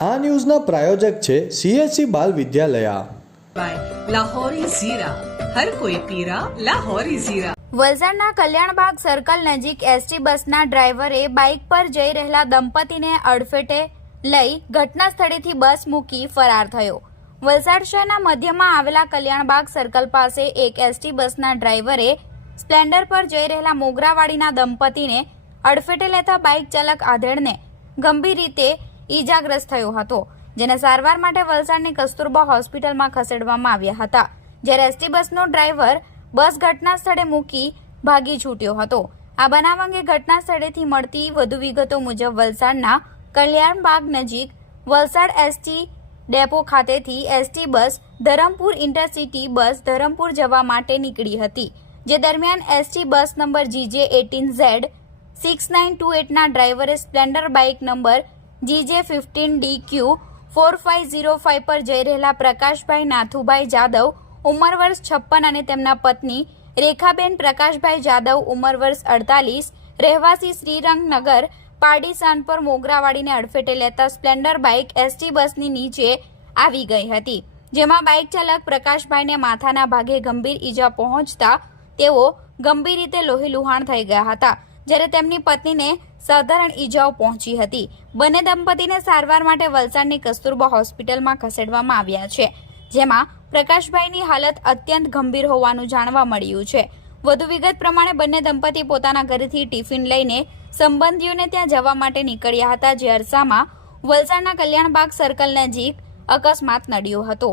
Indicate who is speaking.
Speaker 1: આ ન્યૂઝના પ્રાયોજક છે સીએસસી બાલ વિદ્યાલયા.
Speaker 2: લાહોરી ઝીરા. લાહોરી ઝીરા.
Speaker 3: વલસાડના કલ્યાણબાગ સર્કલ નજીક એસટી બસના ડ્રાઈવરે બાઇક પર જઈ રહેલા દંપતીને અડફેટે લઈ ઘટના સ્થળેથી બસ મૂકી ફરાર થયો. વલસાડ શહેરના મધ્યમાં આવેલા કલ્યાણબાગ સર્કલ પાસે એક એસટી બસના ડ્રાઈવરે સ્પ્લેન્ડર પર જઈ રહેલા મોગરાવાડીના દંપતીને અડફેટે લેતા બાઇક ચાલક આધેડને ગંભીર રીતે ઈજાગ્રસ્ત થયો હતો, જેને સારવાર માટે વલસાડની કસ્તુરબા હોસ્પિટલમાં ખસેડવામાં આવ્યા હતા, જ્યારે એસટી બસનો ડ્રાઈવર બસ ઘટના સ્થળે મૂકી ભાગી છૂટ્યો હતો. આ બનાવ અંગે ઘટના સ્થળેથી મળતી વધુ વિગતો મુજબ વલસાડના કલ્યાણબાગ નજીક વલસાડ એસટી ડેપો ખાતેથી ST bus Dharampur intercity bus Dharampur જવા માટે નીકળી હતી, જે દરમિયાન ST bus number GJ eighteen Z six nine two એટના ડ્રાઈવરે Splendor bike number GJ fifteen D Q four five zero five પર જઈ રહેલા પ્રકાશભાઈ નાથુભાઈ જાદવ ઉંમર વર્ષ છપ્પન અને તેમના પત્ની રેખાબેન પ્રકાશભાઈ જાદવ ઉંમર વર્ષ અડતાલીસ, રહેવાસી શ્રીરંગનગર, પારડી સાનપર મોગરાવાડીને અડફેટે લેતા સ્પ્લેન્ડર બાઇક એસટી બસની નીચે આવી ગઈ હતી, જેમાં બાઇક ચાલક પ્રકાશભાઈને માથાના ભાગે ગંભીર ઈજા પહોંચતા તેઓ ગંભીર રીતે લોહીલુહાણ થઈ ગયા હતા. જ્યારે તેમની પત્નીને સાધારણ ઈજાઓ પહોંચી હતી. બંને દંપતીને સારવાર માટે વલસાડની કસ્તુરબા હોસ્પિટલમાં ખસેડવામાં આવ્યા છે, જેમાં પ્રકાશભાઈની હાલત અત્યંત ગંભીર હોવાનું જાણવા મળ્યું છે. વધુ વિગત પ્રમાણે બંને દંપતી પોતાના ઘરેથી ટિફિન લઈને સંબંધીઓને ત્યાં જવા માટે નીકળ્યા હતા, જે અરસામાં વલસાડના કલ્યાણબાગ સર્કલ નજીક અકસ્માત નડ્યો હતો.